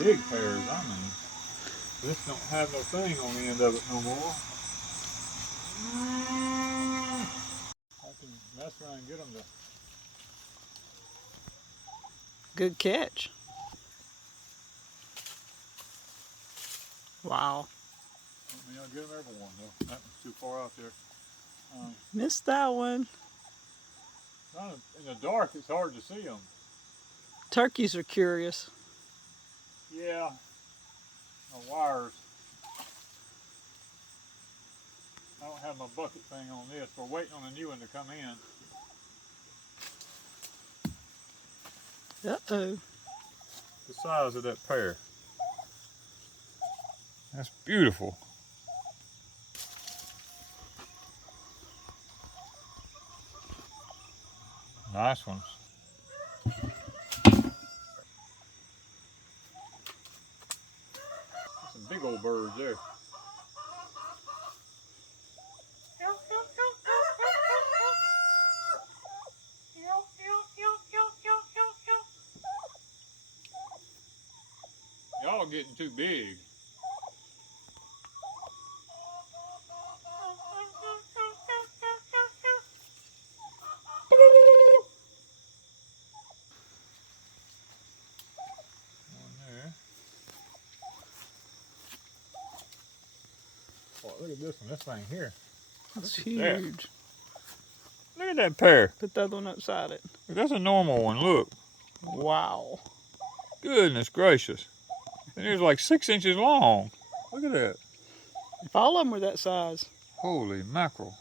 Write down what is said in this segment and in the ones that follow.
big pears, I mean. This don't have no thing on the end of it no more. I can mess around and get them to... Good catch. Wow. I mean, I'll get them every one though. That one's too far out there. Missed that one. In the dark, it's hard to see them. Turkeys are curious. Yeah. My wires. I don't have my bucket thing on this. We're waiting on a new one to come in. Uh-oh. The size of that pear. That's beautiful. Nice ones. Some big old birds there. Y'all getting too big. Oh, look at this one, this thing here. That's huge. Look at that pear. Put the other one upside it. That's a normal one, look. Wow. Goodness gracious. And it was like 6 inches long. Look at that. If all of them were that size. Holy mackerel.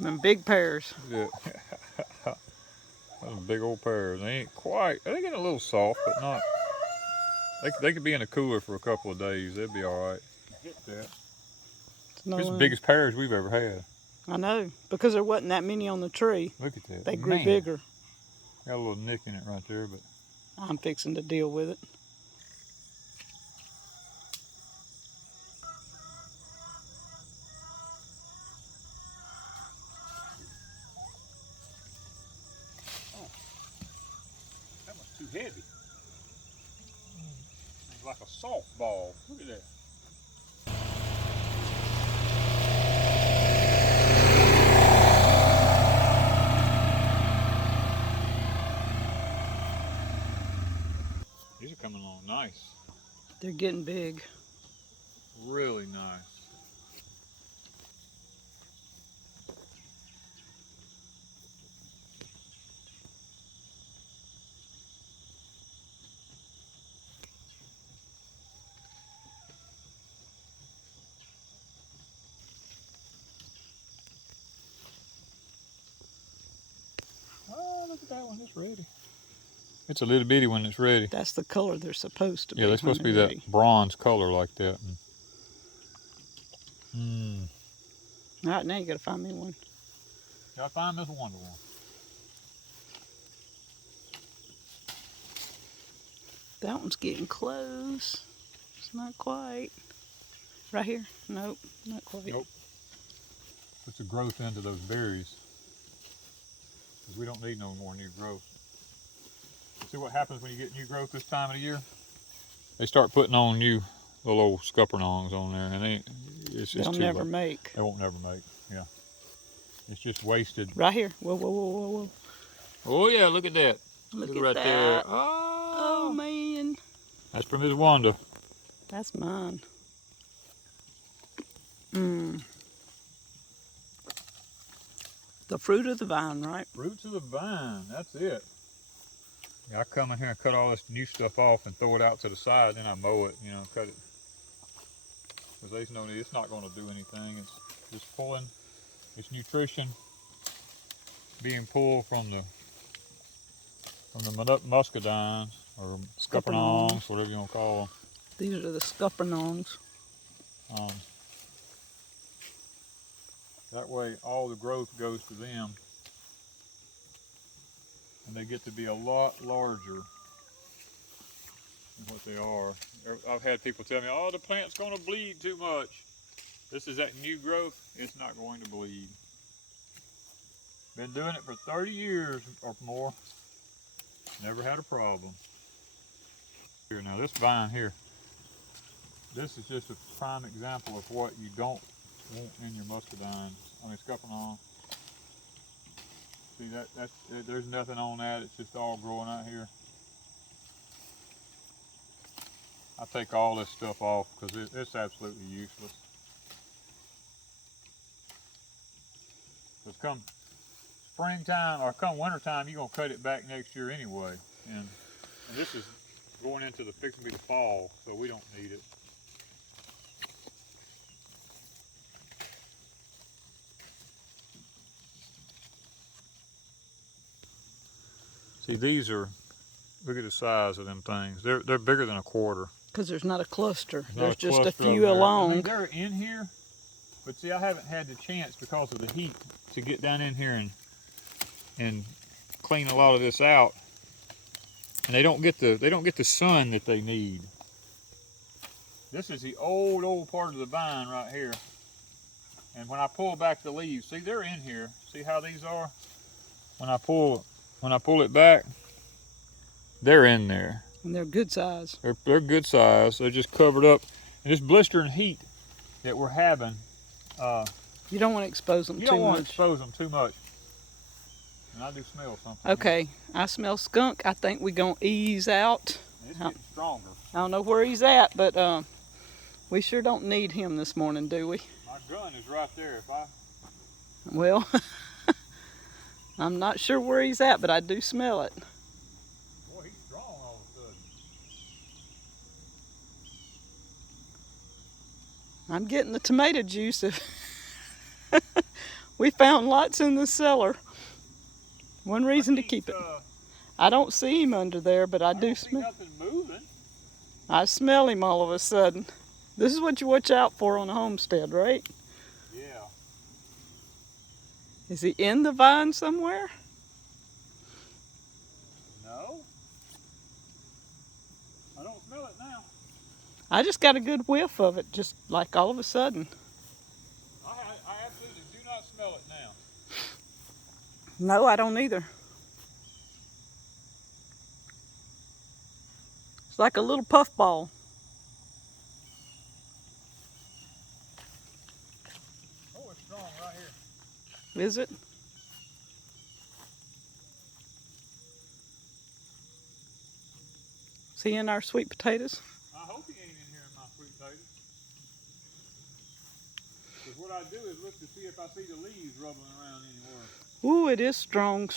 Them big pears. Yeah. Those big old pears. They ain't quite, they're getting a little soft, but not. They could be in a cooler for a couple of days. They'd be all right. Hit that. It's the biggest pears we've ever had. I know, because there wasn't that many on the tree. Look at that. They grew bigger. Got a little nick in it right there, but I'm fixing to deal with it. oh, that was too heavy. It's like a softball. Look at that. These are coming along nice. They're getting big. Really nice. Oh, look at that one, it's ready. It's a little bitty one that's ready. That's the color they're supposed to be. Yeah, they're supposed to be that bronze color like that. All right, now you gotta find me one. Gotta find Miss Wanda one. That one's getting close. It's not quite. Right here? Nope, not quite. Nope. Puts the growth into those berries. Because we don't need no more new growth. See what happens when you get new growth this time of the year? They start putting on new little old scuppernongs on there, and they'll never make. They won't never make. Yeah, it's just wasted. Right here. Whoa, whoa, whoa, whoa, whoa. Oh yeah, look at that. Look at right that. There. Oh man. That's from Miss Wanda. That's mine. The fruit of the vine, right? Fruits of the vine. That's it. Yeah, I come in here and cut all this new stuff off and throw it out to the side, then I mow it, you know, cut it. Because there's no need, it's not going to do anything. It's just pulling, it's nutrition being pulled from the muscadines or scuppernongs, whatever you want to call them. These are the scuppernongs. That way all the growth goes to them. And they get to be a lot larger than what they are. I've had people tell me, oh, the plant's going to bleed too much. This is that new growth. It's not going to bleed. Been doing it for 30 years or more. Never had a problem. Here now, this vine here. This is just a prime example of what you don't want in your muscadine. I mean, scuppernong. See there's nothing on that. It's just all growing out here. I take all this stuff off because it's absolutely useless. Because come springtime or come wintertime, you're gonna cut it back next year anyway. And this is going into the fixing to be the fall, so we don't need it. See, these are, look at the size of them things. They're bigger than a quarter. Because there's not a cluster. There's just a few along. I mean, they're in here, but see, I haven't had the chance because of the heat to get down in here and clean a lot of this out. And they don't get the sun that they need. This is the old part of the vine right here. And when I pull back the leaves, see, they're in here. See how these are? When I pull it back, they're in there. And they're good size. They're good size. They're just covered up. And this blistering heat that we're having. You don't want to expose them too much. You don't want to expose them too much. And I do smell something. Okay, I smell skunk. I think we're going to ease out. It's getting stronger. I don't know where he's at, but we sure don't need him this morning, do we? My gun is right there. Well, I'm not sure where he's at, but I do smell it. Boy, he's strong all of a sudden. I'm getting the tomato juice. We found lots in the cellar. One reason to keep it. I don't see him under there, but I do smell. Nothing moving. I smell him all of a sudden. This is what you watch out for on a homestead, right? Yeah. Is he in the vine somewhere? No. I don't smell it now. I just got a good whiff of it, just like all of a sudden. I absolutely do not smell it now. No, I don't either. It's like a little puffball. Oh, it's strong right here. Is it? Is he in our sweet potatoes? I hope he ain't in here in my sweet potatoes. Because what I do is look to see if I see the leaves rubbling around anywhere. Ooh, it is strong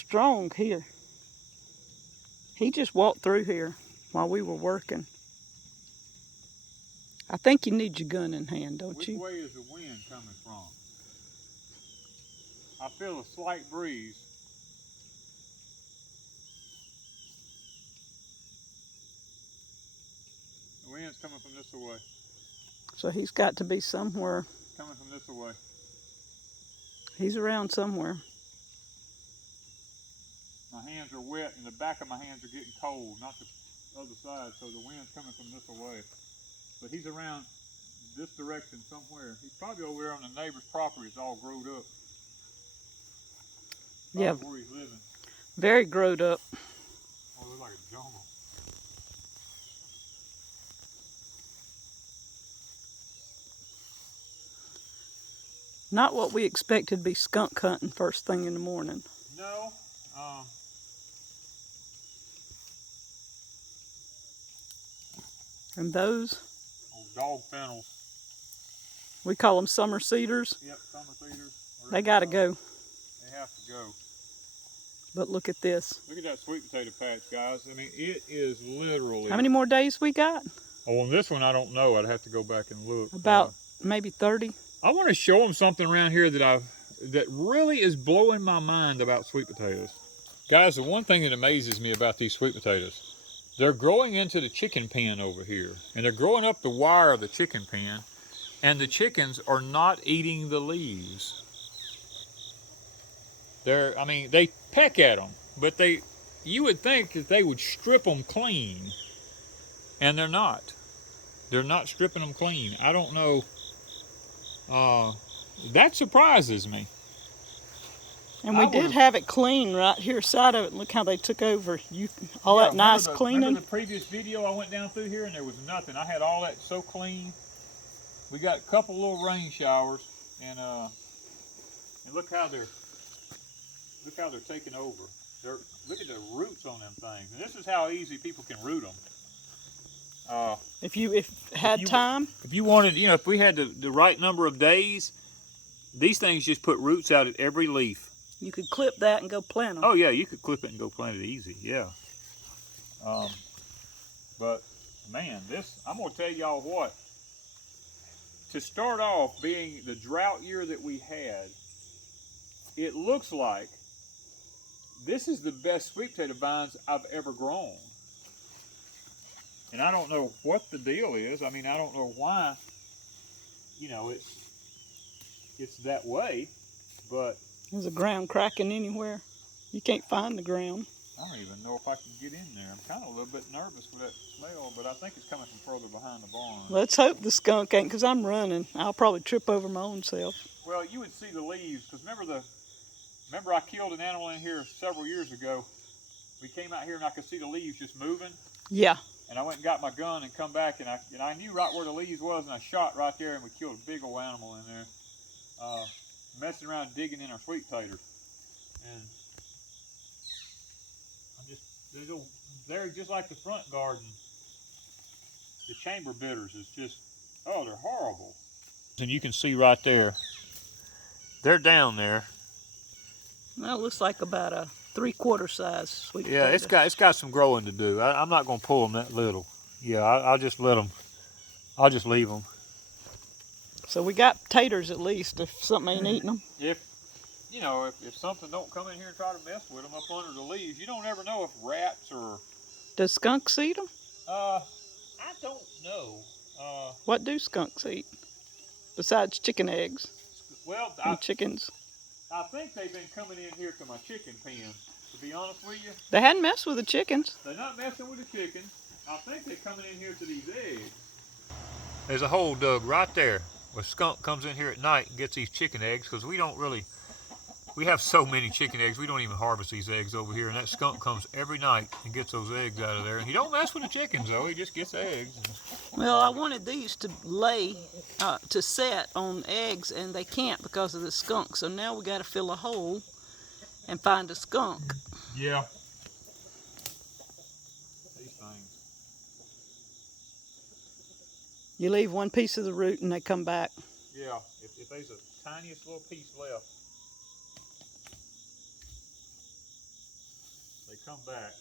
here. He just walked through here while we were working. I think you need your gun in hand, don't you? Which way is the wind coming from? I feel a slight breeze. The wind's coming from this way. So he's got to be somewhere. Coming from this way. He's around somewhere. My hands are wet and the back of my hands are getting cold, not the other side, so the wind's coming from this way. But he's around this direction somewhere. He's probably over there on the neighbor's property. It's all growed up. Probably Yeah. where he's living. Very growed up. Oh, it looks like a jungle. Not what we expected to be skunk hunting first thing in the morning. No. And those, Old dog fennels. we call them summer cedars. Yep, summer cedars. They gotta go. They have to go. But look at this. Look at that sweet potato patch, guys. I mean, it is literally... How many more days we got? Oh, on this one, I don't know. I'd have to go back and look. About maybe 30. I want to show them something around here that really is blowing my mind about sweet potatoes. Guys, the one thing that amazes me about these sweet potatoes, they're growing into the chicken pen over here. And they're growing up the wire of the chicken pen. And the chickens are not eating the leaves. They peck at them, but you would think that they would strip them clean, and they're not. They're not stripping them clean. I don't know That surprises me. And we did have it clean right here side of it. Look how they took over. All that nice cleaning. Remember the previous video I went down through here and there was nothing. I had all that so clean. We got a couple little rain showers and look how they're taking over. Look at the roots on them things. And this is how easy people can root them. If you had time. If you wanted, you know, if we had the right number of days, these things just put roots out at every leaf. You could clip that and go plant them. Oh yeah, you could clip it and go plant it easy, yeah. But man, I'm gonna tell y'all what, to start off being the drought year that we had, it looks like this is the best sweet potato vines I've ever grown. And I don't know what the deal is. I mean, I don't know why, you know, it's that way, but is the ground cracking anywhere? You can't find the ground. I don't even know if I can get in there. I'm kind of a little bit nervous with that smell, but I think it's coming from further behind the barn. Let's hope the skunk ain't, because I'm running. I'll probably trip over my own self. Well, you would see the leaves, because remember I killed an animal in here several years ago. We came out here and I could see the leaves just moving. Yeah. And I went and got my gun and come back, and I knew right where the leaves was, and I shot right there, and we killed a big old animal in there. Messing around digging in our sweet potatoes. And they're just like the front garden. The chamber bitters is just, oh, they're horrible. And you can see right there, they're down there. Well, it looks like about a 3/4 size sweet potato. Yeah, it's got some growing to do. I'm not going to pull them that little. Yeah, I'll just let them. I'll just leave them. So we got taters at least if something ain't eating them. If something don't come in here and try to mess with them up under the leaves, you don't ever know if rats or... Does skunks eat them? I don't know. What do skunks eat? Besides chicken eggs? Well, chickens. I think they've been coming in here to my chicken pen, to be honest with you. They hadn't messed with the chickens. They're not messing with the chickens. I think they're coming in here to these eggs. There's a hole dug right there where skunk comes in here at night and gets these chicken eggs, because we have so many chicken eggs, we don't even harvest these eggs over here, and that skunk comes every night and gets those eggs out of there. And he don't mess with the chickens though, he just gets eggs. Well, I wanted these to to set on eggs, and they can't because of the skunk. So now we got to fill a hole and find a skunk. Yeah. These things. You leave one piece of the root and they come back. Yeah, if there's a tiniest little piece left, they come back.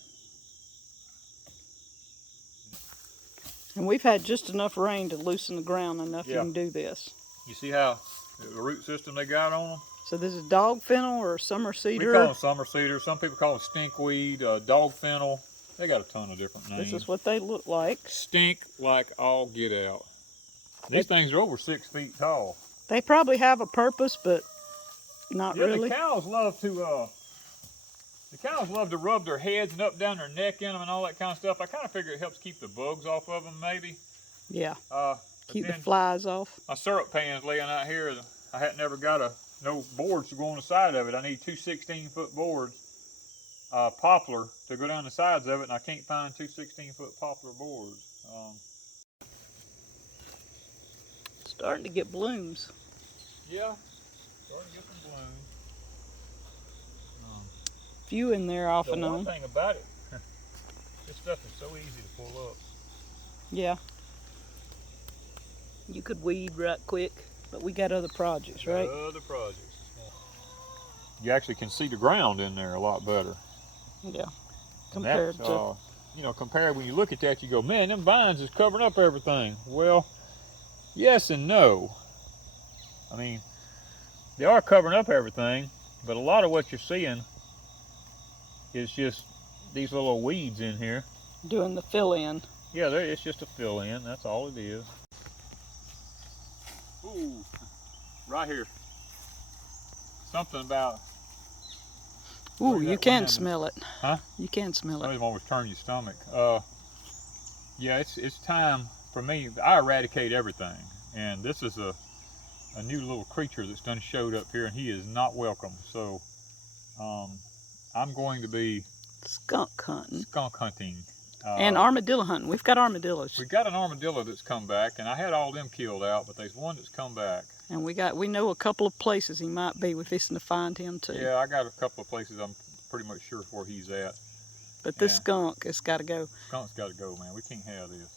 And we've had just enough rain to loosen the ground enough you can do this. You see how the root system they got on them? So this is dog fennel or summer cedar? We call them summer cedar. Some people call them stinkweed, dog fennel. They got a ton of different names. This is what they look like. Stink like all get out. These things are over 6 feet tall. They probably have a purpose, but not really. The cows love to rub their heads and up down their neck in them and all that kind of stuff. I kind of figure it helps keep the bugs off of them, maybe. Yeah. Keep the flies off. My syrup pan's laying out here. I hadn't ever got no boards to go on the side of it. I need 2 16-foot boards, poplar, to go down the sides of it, and I can't find 2 16-foot poplar boards. Starting to get blooms. Yeah, starting to get some blooms. Few in there off and on. The one thing about it, this stuff is so easy to pull up. Yeah. You could weed right quick, but we got other projects, right? Other projects. You actually can see the ground in there a lot better. Yeah. Compared to... compared when you look at that, you go, man, them vines is covering up everything. Well, yes and no. I mean, they are covering up everything, but a lot of what you're seeing is just these little weeds in here. Doing the fill-in. Yeah, it's just a fill-in, that's all it is. Ooh, right here. Something about... Ooh, you can smell it. Huh? You can smell it. It always turn your stomach. Yeah, it's time for me. I eradicate everything, and this is a new little creature that's done showed up here, and he is not welcome. So I'm going to be skunk hunting. Skunk hunting. And armadillo hunting. We've got armadillos. We got an armadillo that's come back, and I had all them killed out, but there's one that's come back. And we know a couple of places he might be. We're fixing to find him too. Yeah, I got a couple of places I'm pretty much sure where he's at. But this skunk has got to go. Skunk's got to go, man. We can't have this.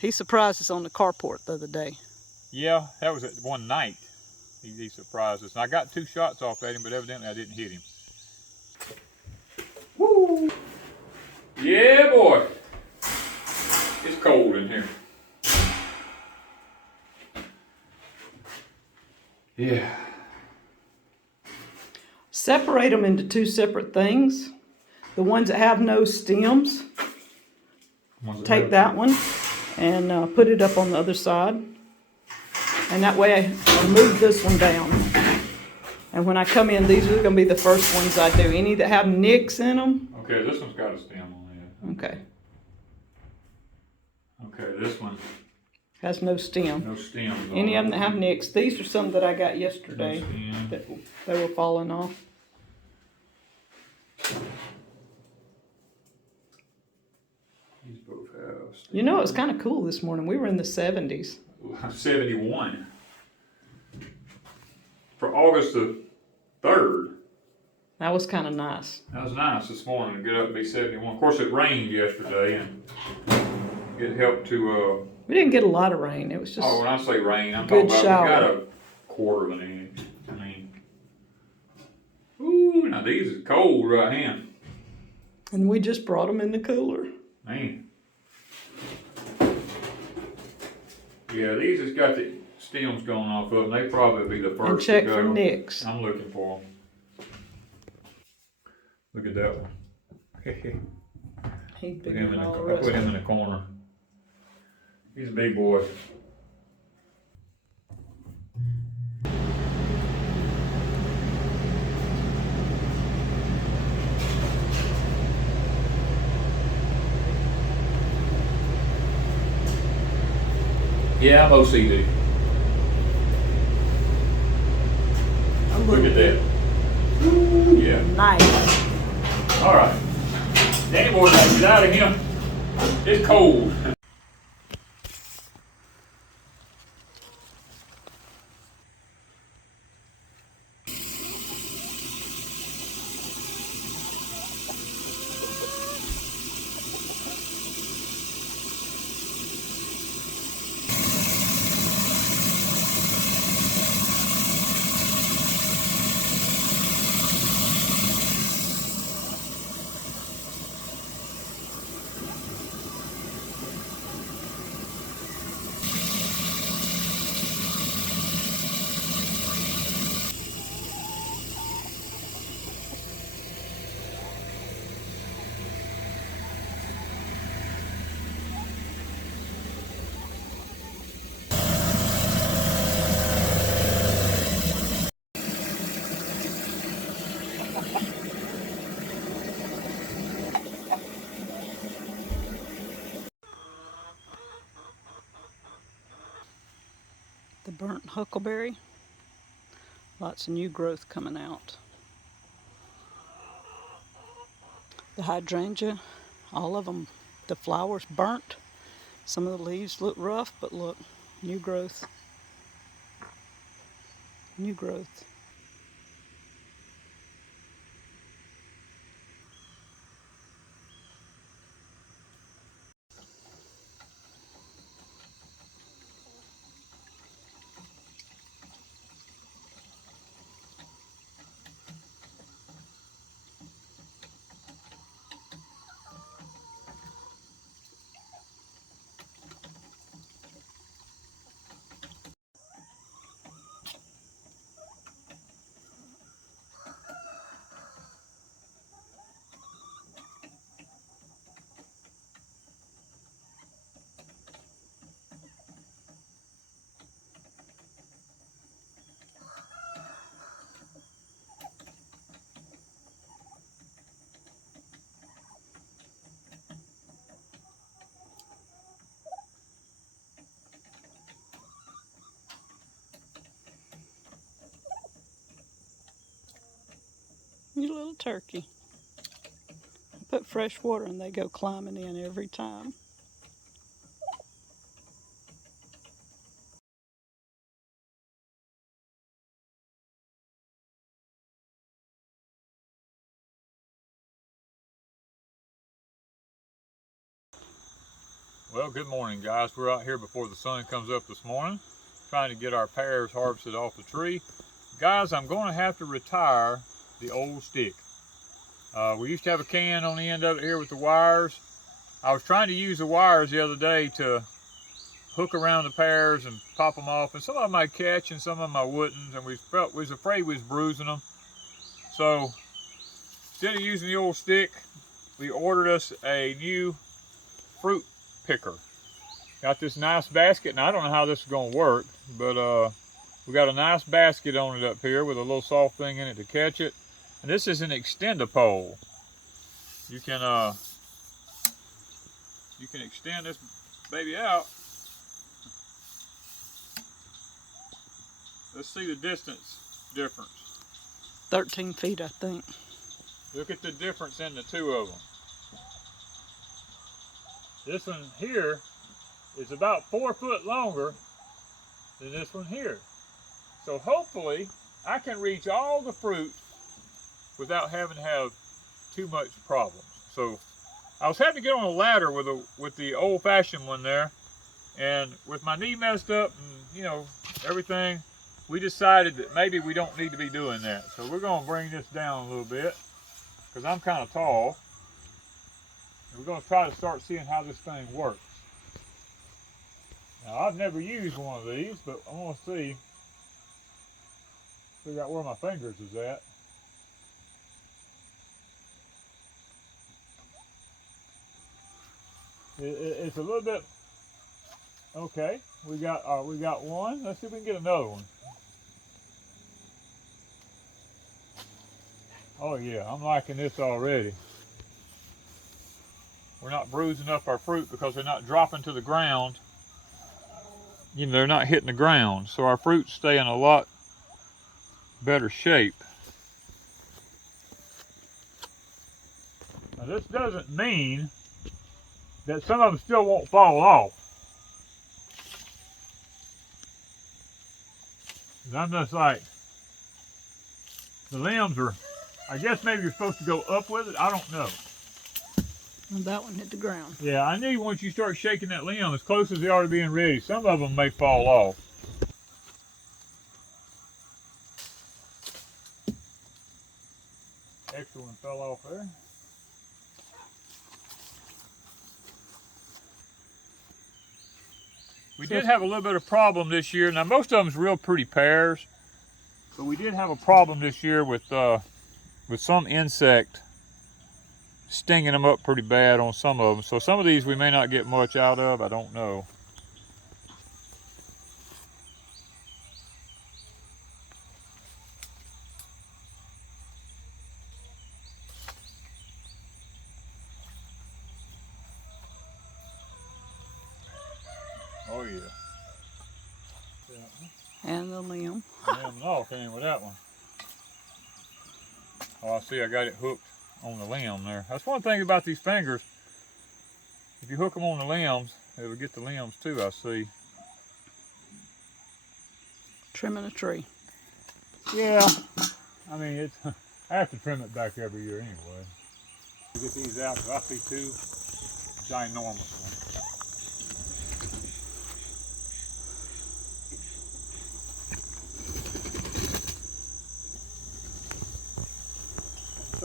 He surprised us on the carport the other day. Yeah, that was at one night. He surprised us. And I got 2 shots off at him, but evidently I didn't hit him. Woo! Yeah, boy. It's cold in here. Yeah. Separate them into 2 separate things. The ones that have no stems, take that one and put it up on the other side. And that way I move this one down. And when I come in, these are going to be the first ones I do. Any that have nicks in them. Okay, this one's got a stem on it. Okay. Okay, this one has no stem. No stems. Any of them that have nicks. These are some that I got yesterday that they were falling off. These both have stems. You know, it's kind of cool this morning. We were in the 70s. 71. For August the 3rd. That was kind of nice. That was nice this morning to get up and be 71. Of course, it rained yesterday, and it helped to... we didn't get a lot of rain. It was just... oh, when I say rain, I'm talking talking about we got a quarter of an inch. I mean... ooh, now these is cold right here. And we just brought them in the cooler. Man. Yeah, these has got the stems going off of them. They probably be the first and check to go. for nicks. I'm looking for them. Look at that one. He's Put bigger him than in all the the, I rest. put him in the corner. He's a big boy. Yeah, I'm OCD. Look at that. Ooh, yeah. Nice. All right. Danny boy, get out of here. It's cold. The burnt huckleberry. Lots of new growth coming out. The hydrangea, all of them, the flowers burnt. Some of the leaves look rough, but look, new growth. New growth. You little turkey. Put fresh water and they go climbing in every time. Well, good morning, guys. We're out here before the sun comes up this morning, trying to get our pears harvested off the tree. Guys, I'm going to have to retire the old stick. We used to have a can on the end of it here with the wires. I was trying to use the wires the other day to hook around the pears and pop them off, and some of them I'd catch and some of them I wouldn't, and we was afraid we was bruising them. So instead of using the old stick, we ordered us a new fruit picker. Got this nice basket. Now I don't know how this is going to work, but we got a nice basket on it up here with a little soft thing in it to catch it. And this is an extender pole. You can extend this baby out. Let's see the distance difference. 13 feet, I think. Look at the difference in the two of them. This one here is about 4 foot longer than this one here. So hopefully I can reach all the fruit without having to have too much problems. So I was having to get on a ladder with the old-fashioned one there, and with my knee messed up and, you know, everything, we decided that maybe we don't need to be doing that. So we're going to bring this down a little bit because I'm kind of tall. And we're going to try to start seeing how this thing works. Now, I've never used one of these, but I want to figure out where my fingers is at. It's a little bit, okay, we got one. Let's see if we can get another one. Oh yeah, I'm liking this already. We're not bruising up our fruit because they're not dropping to the ground. You know, they're not hitting the ground, so our fruits stay in a lot better shape. Now this doesn't mean that some of them still won't fall off. I'm just like, the limbs are, I guess maybe you're supposed to go up with it, I don't know. And that one hit the ground. Yeah, I knew once you start shaking that limb as close as they are to being ready, some of them may fall off. Extra one fell off there. We did have a little bit of problem this year. Now most of them's real pretty pears, but we did have a problem this year with some insect stinging them up pretty bad on some of them. So some of these we may not get much out of. I don't know. Oh yeah. And the limb. Limb off in with that one. Oh, I see. I got it hooked on the limb there. That's one thing about these fingers. If you hook them on the limbs, it'll get the limbs too, I see. Trimming a tree. Yeah. I mean, it's, I have to trim it back every year anyway. Get these out because I see two ginormous ones.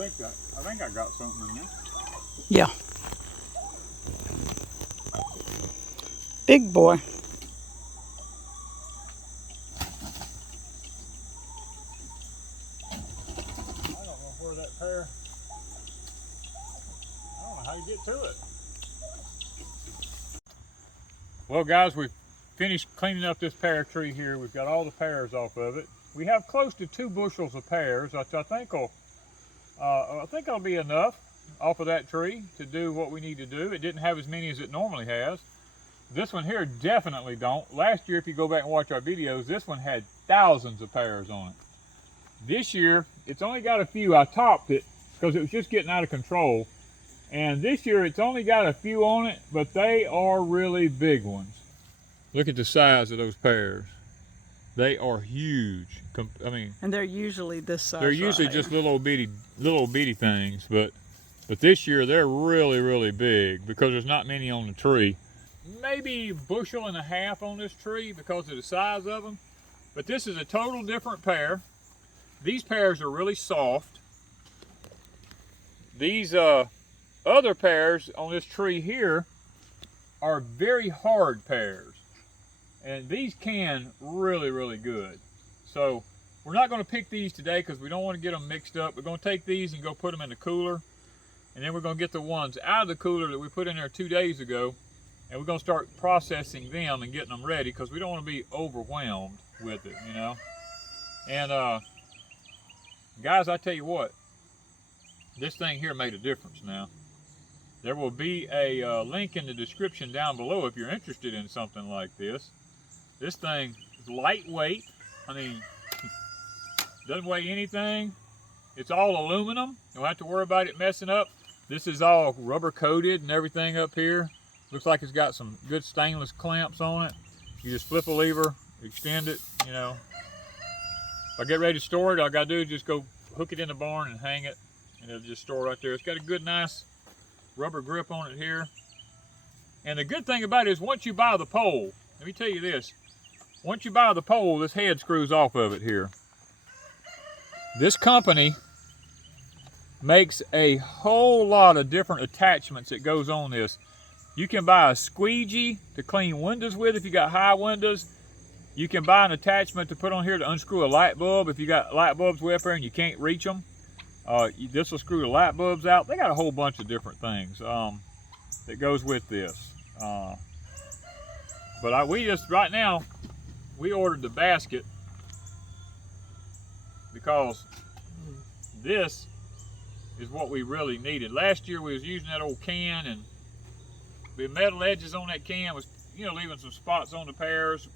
I think I got something in there. Yeah. Big boy. I don't know where that pear, I don't know how you get to it. Well guys, we've finished cleaning up this pear tree here. We've got all the pears off of it. We have close to 2 bushels of pears, which I think will be enough off of that tree to do what we need to do. It didn't have as many as it normally has. This one here definitely don't. Last year, if you go back and watch our videos, this one had thousands of pears on it. This year, it's only got a few. I topped it because it was just getting out of control. And this year, it's only got a few on it, but they are really big ones. Look at the size of those pears. They are huge. I mean, and they're usually this size. they're usually right just here. little bitty things, but this year they're really big because there's not many on the tree. Maybe 1.5 bushels on this tree because of the size of them. But this is a total different pear. These pears are really soft. These other pears on this tree here are very hard pears. And these can really good. So we're not going to pick these today because we don't want to get them mixed up. We're going to take these and go put them in the cooler. And then we're going to get the ones out of the cooler that we put in there 2 days ago. And we're going to start processing them and getting them ready because we don't want to be overwhelmed with it, you know. And guys, I tell you what, this thing here made a difference now. There will be a link in the description down below if you're interested in something like this. This thing is lightweight. I mean, doesn't weigh anything. It's all aluminum. You don't have to worry about it messing up. This is all rubber coated and everything up here. Looks like it's got some good stainless clamps on it. You just flip a lever, extend it, you know. If I get ready to store it, all I gotta do is just go hook it in the barn and hang it, and it'll just store right there. It's got a good, nice rubber grip on it here. And the good thing about it is once you buy the pole, let me tell you this, once you buy the pole, this head screws off of it here. This company makes a whole lot of different attachments that goes on this. You can buy a squeegee to clean windows with if you got high windows. You can buy an attachment to put on here to unscrew a light bulb if you got light bulbs way up there and you can't reach them. This will screw the light bulbs out. They got a whole bunch of different things that goes with this. But we just, right now, we ordered the basket because this is what we really needed. Last year we was using that old can, and the metal edges on that can was, you know, leaving some spots on the pears.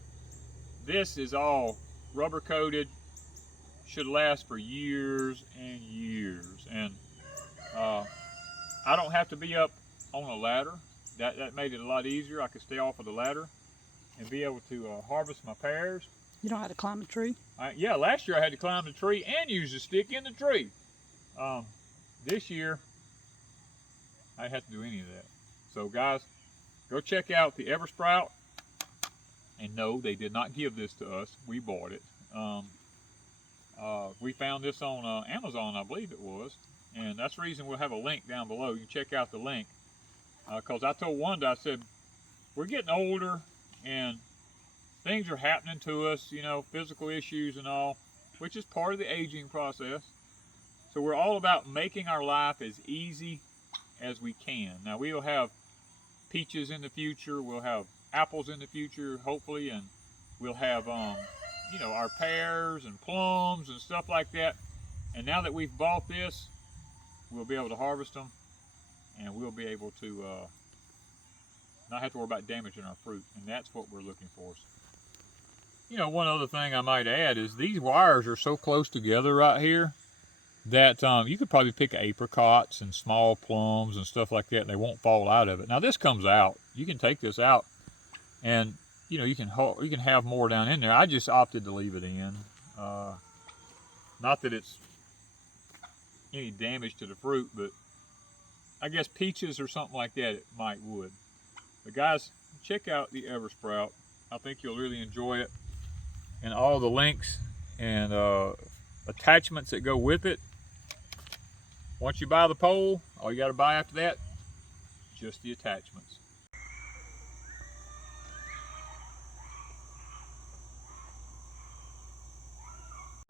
This is all rubber coated, should last for years and years. And I don't have to be up on a ladder. That made it a lot easier. I could stay off of the ladder and be able to harvest my pears. You don't have to climb a tree? Yeah, last year I had to climb the tree and use the stick in the tree. This year, I didn't have to do any of that. So guys, go check out the Eversprout. And no, they did not give this to us. We bought it. We found this on Amazon, I believe it was. And that's the reason we'll have a link down below. You can check out the link. Because I told Wanda, I said, we're getting older and things are happening to us, you know, physical issues and all, which is part of the aging process. So we're all about making our life as easy as we can. Now we'll have peaches in the future, we'll have apples in the future, hopefully, and we'll have, you know, our pears and plums and stuff like that. And now that we've bought this, we'll be able to harvest them, and we'll be able to not have to worry about damaging our fruit, and that's what we're looking for. You know, one other thing I might add is these wires are so close together right here that you could probably pick apricots and small plums and stuff like that, and they won't fall out of it. Now this comes out. You can take this out, and you know you can have more down in there. I just opted to leave it in. Not that it's any damage to the fruit, but I guess peaches or something like that it would. But guys, check out the Eversprout. I think you'll really enjoy it, and all the links and attachments that go with it. Once you buy the pole, all you got to buy after that, just the attachments.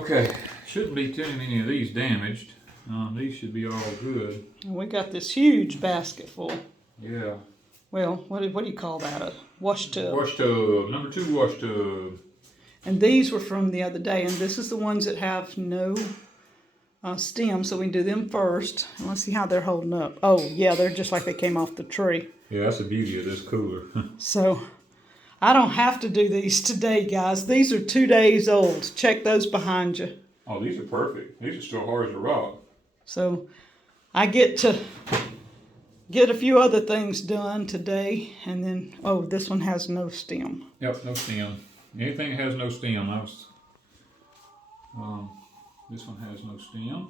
Okay, shouldn't be too many of these damaged. These should be all good. And we got this huge basket full. Yeah. Well, what do you call that? A wash tub. Wash tub, number 2 wash tub. And these were from the other day, and this is the ones that have no stem, so we can do them first. And let's see how they're holding up. Oh, yeah, they're just like they came off the tree. Yeah, that's the beauty of this cooler. So, I don't have to do these today, guys. These are 2 days old. Check those behind you. Oh, these are perfect. These are still hard as a rock. So I get to get a few other things done today, and then, oh, this one has no stem. Yep, no stem. Anything that has no stem, this one has no stem.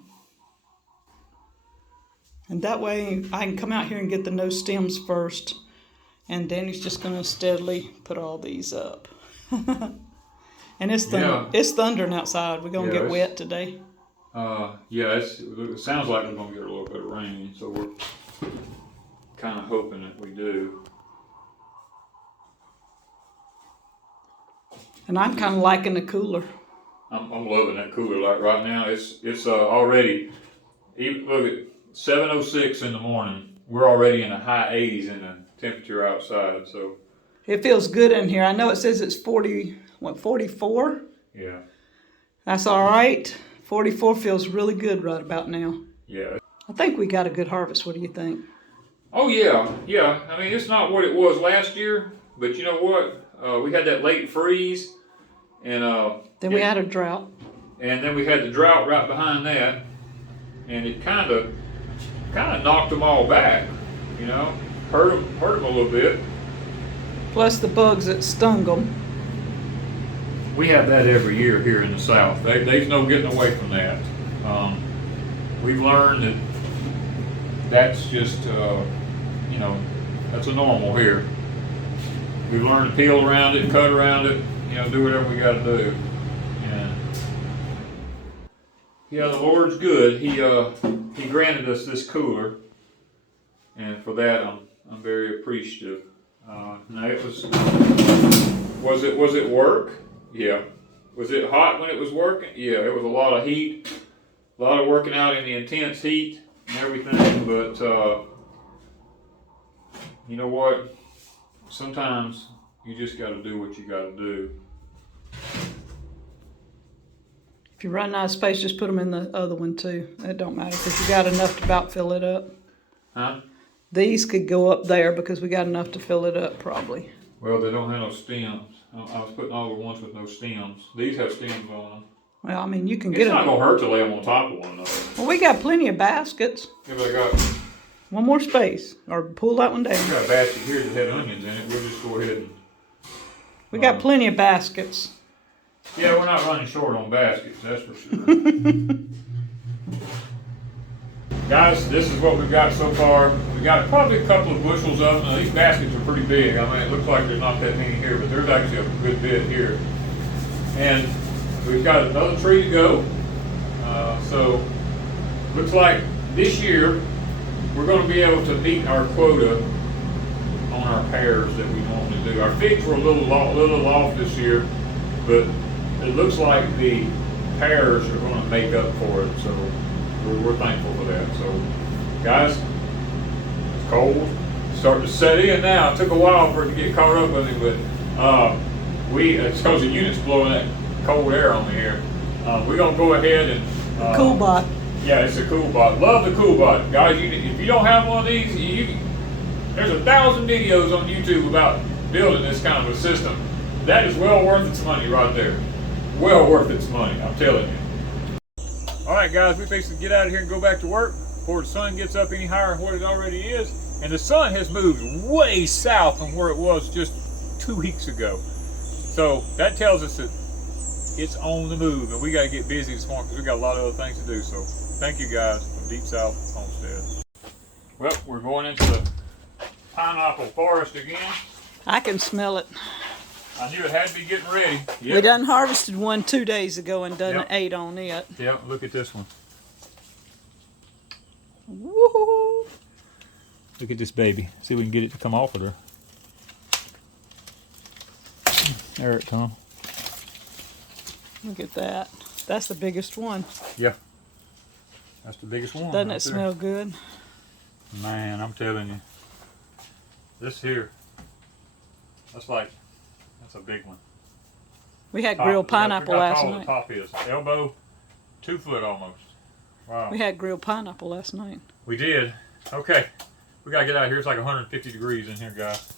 And that way I can come out here and get the no stems first, and Danny's just going to steadily put all these up. And it's thundering outside. We're going to get wet today. Yeah, it sounds like we're going to get a little bit of rain, so we're kind of hoping that we do. And I'm kind of liking the cooler. I'm loving that cooler. Like right now, it's already, look at 7:06 in the morning. We're already in the high 80s in the temperature outside. So it feels good in here. I know it says it's 44? Yeah. That's all right. 44 feels really good right about now. Yeah. I think we got a good harvest. What do you think? Oh yeah. I mean, it's not what it was last year, but you know what? We had that late freeze, and then we had a drought. And then we had the drought right behind that, and it kind of knocked them all back. You know, hurt them a little bit. Plus the bugs that stung them. We have that every year here in the South. There's no getting away from that. We've learned that that's just, you know, that's a normal here. We've learned to peel around it, cut around it, you know, do whatever we got to do. And yeah, the Lord's good. He granted us this cooler, and for that I'm very appreciative. Now it was it work? Yeah. Was it hot when it was working? Yeah, it was a lot of heat, a lot of working out in the intense heat and everything, but you know what? Sometimes you just got to do what you got to do. If you run out of space, just put them in the other one too. It don't matter because you got enough to about fill it up. Huh? These could go up there because we got enough to fill it up probably. Well, they don't have no stems. I was putting all the ones with no stems. These have stems on them. Well, I mean, you can get them. It's not going to hurt to lay them on top of one another. Well, we got plenty of baskets. Yeah, but I got one more space. Or pull that one down. We got a basket here that had onions in it. We'll just go ahead and... We got plenty of baskets. Yeah, we're not running short on baskets, that's for sure. Guys, this is what we've got so far. We got probably a couple of bushels of them. Now, these baskets are pretty big. I mean, it looks like there's not that many here, but there's actually a good bit here. And we've got another tree to go. So, looks like this year we're going to be able to meet our quota on our pears that we normally do. Our figs were a little off this year, but it looks like the pears are going to make up for it. So we're thankful for that. So, guys, it's cold. It's starting to set in now. It took a while for it to get caught up with it, but it's because the unit's blowing that cold air on me here. We're going to go ahead and... COOKBOOK. Yeah, it's a COOKBOOK. Love the COOKBOOK. Guys, if you don't have one of these, there's 1,000 videos on YouTube about building this kind of a system. That is well worth its money right there. Well worth its money, I'm telling you. Alright guys, we're fixing to get out of here and go back to work before the sun gets up any higher than what it already is. And the sun has moved way south from where it was just 2 weeks ago. So that tells us that it's on the move, and we got to get busy this morning because we got a lot of other things to do. So thank you guys from Deep South Homestead. Well, we're going into the pineapple forest again. I can smell it. I knew it had to be getting ready. Yep. We done harvested one 2 days ago and done ate on it. Yeah, look at this one. Woohoo! Look at this baby. See if we can get it to come off of her. There it comes. Look at that. That's the biggest one. Yeah. That's the biggest one. Doesn't it smell good? Man, I'm telling you. This here, that's a big one. We had grilled pineapple last How tall night. the top is. Elbow, 2 foot almost. Wow. We had grilled pineapple last night. We did. Okay. We got to get out of here. It's like 150 degrees in here, guys.